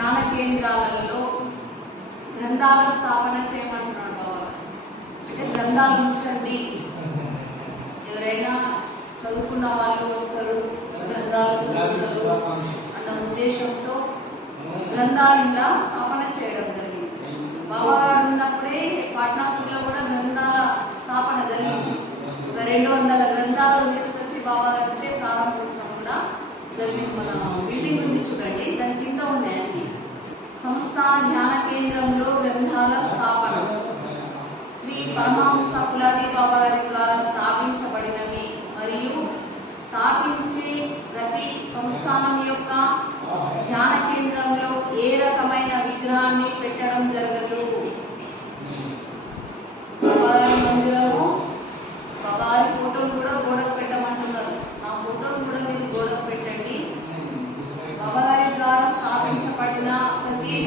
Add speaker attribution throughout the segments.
Speaker 1: కేంద్రాలలో గ్రంథాల స్థాపన చేయమంటున్నాడు బాబా. అంటే గ్రంథాలు ఉంచండి. ఎవరైనా చదువుకున్న వాళ్ళు వస్తారు గ్రంథాలు చదువుతారు అన్న ఉద్దేశంతో గ్రంథాలు ఇలా స్థాపన చేయడం జరిగింది. బాబా గారు ఉన్నప్పుడే పాట్నాపూర్లో కూడా గ్రంథాల స్థాపన జరిగింది. ఒక రెండు వందల గ్రంథాలు తీసుకొచ్చి బాబా గారిచే ప్రారంభోత్సవం కూడా జరిగింది మన మీటింగ్ ఉంది చూడండి దాని కింద ఉన్నాయి అన్ని సంస్థాన ధ్యాన కేంద్రంలో గ్రంథాల స్థాపన. శ్రీ పరమహంస పులాది బాబా గారి ద్వారా స్థాపించబడినవి మరియు స్థాపించే ప్రతి సంస్థానం యొక్క ధ్యాన కేంద్రంలో ఏ రకమైన విగ్రహాన్ని పెట్టడం జరగదు.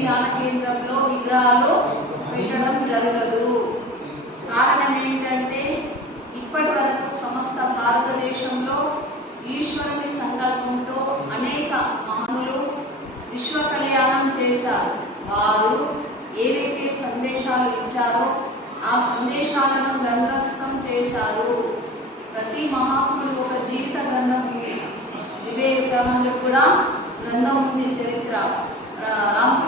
Speaker 1: ధ్యాన కేంద్రంలో విగ్రహాలు పెట్టడం జరగదు. కారణం ఏంటంటే ఇప్పటి వరకు సమస్త భారతదేశంలో ఈశ్వరుని సంకల్పంతో అనేక మహనులు విశ్వ కళ్యాణం చేశారు. వారు ఏదైతే సందేశాలు ఇచ్చారో ఆ సందేశాలను గ్రంథస్థం చేశారు. ప్రతి మహాత్ముడు ఒక జీవిత గ్రంథం ఉంది. వివేకానందుడు కూడా గ్రంథం ఉంది చరిత్ర.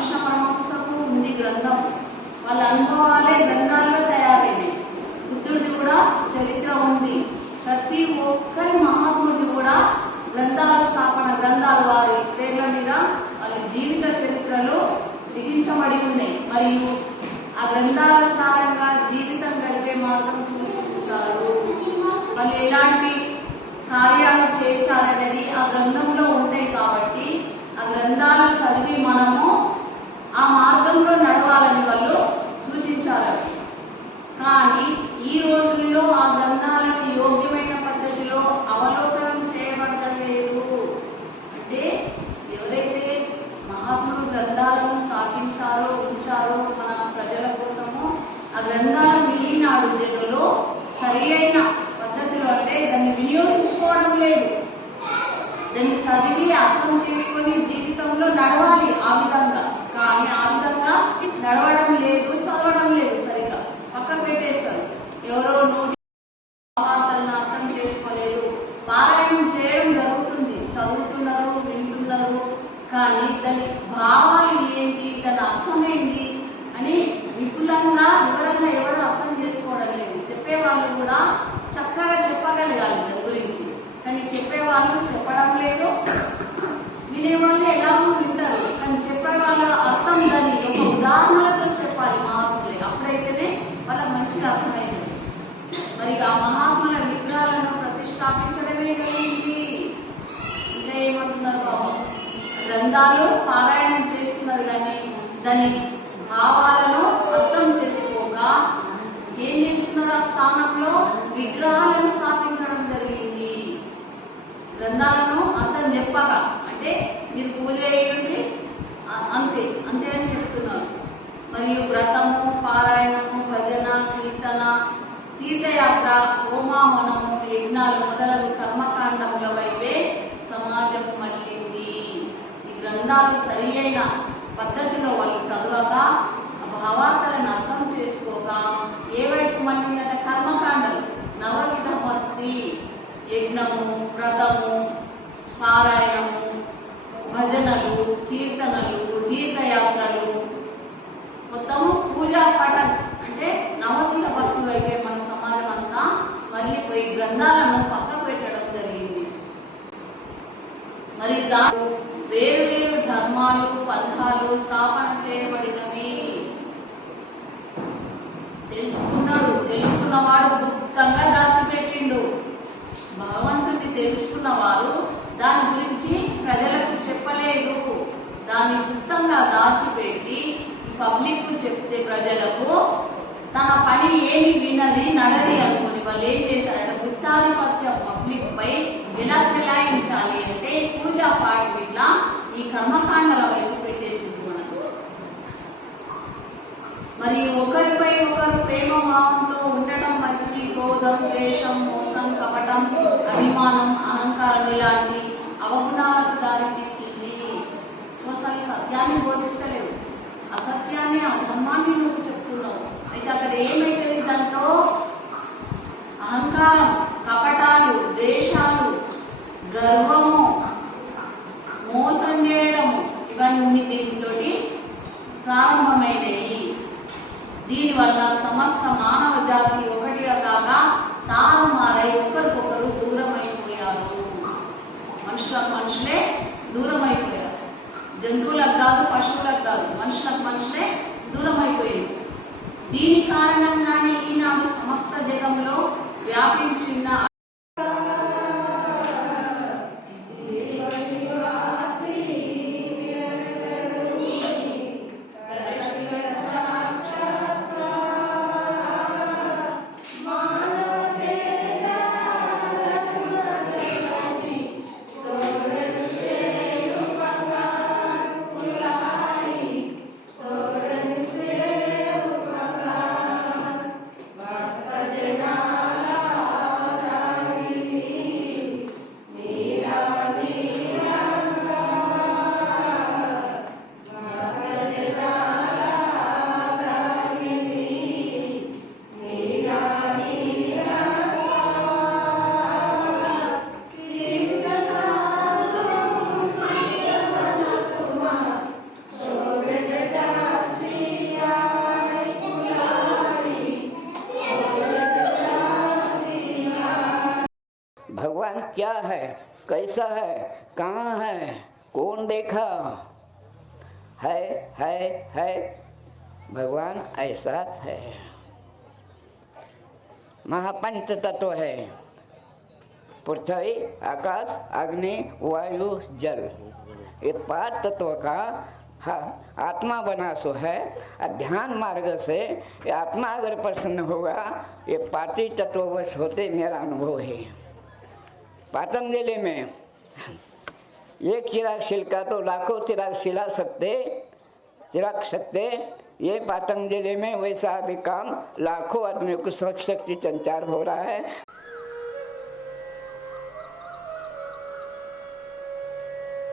Speaker 1: రామకృష్ణ పరమహంసకు ఉంది గ్రంథం. వాళ్ళ అనుభవాలే గ్రంథాలుగా తయారైనవి. బుద్ధుడిది కూడా చరిత్ర ఉంది. ప్రతి ఒక్కరి మహాత్ముడి కూడా గ్రంథాల స్థాపన గ్రంథాలు వారి పేర్ల మీద వాళ్ళ జీవిత చరిత్రలో లిఖించబడి ఉన్నాయి. మరియు ఆ గ్రంథాల సారంగా జీవితం గడిపే మార్గం సూచించారు. వాళ్ళు ఎలాంటి కార్యాలు చేశారనేది ఆ గ్రంథంలో ఉంటాయి కాబట్టి ఆ గ్రంథాలు చదివి మనము ఆ మార్గంలో నడవాలని వాళ్ళు సూచించారు కానీ ఈ రోజుల్లో ఆ గ్రంథాలను యోగ్యమైన పద్ధతిలో అవలోకనం చేయబడతలేదు అంటే ఎవరైతే మహాత్ములు గ్రంథాలను స్థాపించారో ఉంచారో మన ప్రజల కోసము ఆ గ్రంథాలను ఈనాడు సరి అయిన పద్ధతిలో అంటే దాన్ని వినియోగించుకోవడం లేదు. దాన్ని చదివి అర్థం చేసుకొని జీవితంలో నడవాలి ఆ విధంగా. కానీ ఆ విధంగా నడవడం లేదు చదవడం లేదు సరిగా పక్కకు పెట్టేస్తారు ఎవరో నోటి వార్తలను అర్థం చేసుకోలేదు పారాయణం చేయడం జరుగుతుంది చదువుతున్నారు వింటున్నారు కానీ దాని భావాలు ఏంటి దాని అర్థం ఏంటి అని విపులంగా వివరంగా ఎవరు అర్థం చేసుకోవడం లేదు చెప్పేవాళ్ళు కూడా చక్కగా చెప్పగలగాలి దాని గురించి. కానీ చెప్పేవాళ్ళు చెప్పడం లేదు. వినేవాళ్ళు ఎలాగో వింటారు. కానీ చెప్పే వాళ్ళ అర్థం దాన్ని ఒక ఉదాహరణలతో చెప్పాలి మహాత్ములే అప్పుడైతేనే వాళ్ళకి మంచిగా అర్థమైంది. మరి ఆ మహాత్ముల విగ్రహాలను ప్రతిష్టాపించడమే జరిగింది ఇంకా ఏమంటున్నారు బాబు గ్రంథాలు పారాయణం చేస్తున్నారు కానీ దాని భావాలను అర్థం చేసుకోగా ఏం చేస్తున్నారు ఆ స్థానంలో విగ్రహాలను స్థాపించడం జరిగింది గ్రంథాలను అర్థం చెప్పగా అంటే మీరు పూజ చేయండి అ- అంతే అంతే అని చెప్తున్నారు మరియు వ్రతము పారాయణము భజన కీర్తన తీర్థయాత్ర మనము యజ్ఞాలు మొదలగు కర్మకాండముల వైపే సమాజం మళ్ళింది. ఈ గ్రంథాలు సరి అయిన పద్ధతిలో వాళ్ళు చదవక భావార్థలను భావార్థాలను అర్థం చేసుకోగా ఏ వైపు మళ్ళిందంటే కర్మకాండలు నవవిధ భక్తి యజ్ఞము వ్రతము పారాయణము భజనలు కీర్తనలు తీర్థయాత్రలు. మొత్తము పూజా పఠన్ అంటే నవవిధ భక్తి వైపే మన సమాజం అంతా మళ్ళీపోయి గ్రంథాలను పక్కన పెట్టడం జరిగింది. మరియు దాని వేరువేరు ధర్మాలు పంథాలు స్థాపన చేయబడినవి. తెలుసుకున్నాడు తెలుసుకున్నవాడు గుప్తంగా దాచిపెట్టిండు. భగవంతుడిని తెలుసుకున్న వారు దాని గురించి ప్రజలకు చెప్పలేదు. దాన్ని గుప్తంగా దాచిపెట్టి పబ్లిక్ చెప్తే ప్రజలకు తన పని ఏమి వినది నడది అనుకుని వాళ్ళు ఏం చేశారంటే గుత్తాధిపత్యం పబ్లిక్ పై ఎలా చెలాయించాలి అంటే పూజా పాఠం ఇట్లా ఈ కర్మకాండల వైపు పెట్టేసింది మనకు మరి ఒకరిపై ఒకరు ప్రేమ భావంతో ఉండటం మంచి క్రోధం ద్వేషం మోసం కపటం అభిమానం అహంకారం ఇలాంటి అవగుణాలకు దారి తీసింది. అసలు సత్యాన్ని బోధిస్తలేవు. అసత్యాన్ని అధర్మాన్ని నువ్వు చెప్తున్నావు. అయితే అక్కడ ఏమైతుంది దాంట్లో? అహంకారం కపటాలు దేశాలు గర్వము మోసం చేయడము ఇవన్నీ దీనితోటి ప్రారంభమైనవి దీనివల్ల సమస్త మానవ జాతి ఒకటిగా కాక తారుమారై ఒకరికొకరు దూరమైపోయారు. మనుషులకు మనుషులే దూరమైపోయారు. జంతువులకు కాదు పశువులకు కాదు మనుషులకు మనుషులే దూరమైపోయారు. దీని కారణంగానే ఈనాడు సమస్త జగంలో వ్యాపించిన
Speaker 2: क्या है? कैसा है? कहाँ है? कौन देखा? है है है। भगवान ऐसा है। महापंच तत्व है। पृथ्वी, आकाश, अग्नि, वायु, जल। ये पाँच तत्व का हा- आत्मा बना सो है ध्यान मार्ग से ये आत्मा अगर प्रसन्न होगा, ये पाँच तत्ववश होते मेरा अनुभव है। पातंजलि में। एक चिराग शिलका तो लाखों चिराग सिला सकते चिराग सकते ये पातंजलि में वैसा भी काम लाखों आदमियों को शक्ति संचार हो रहा है।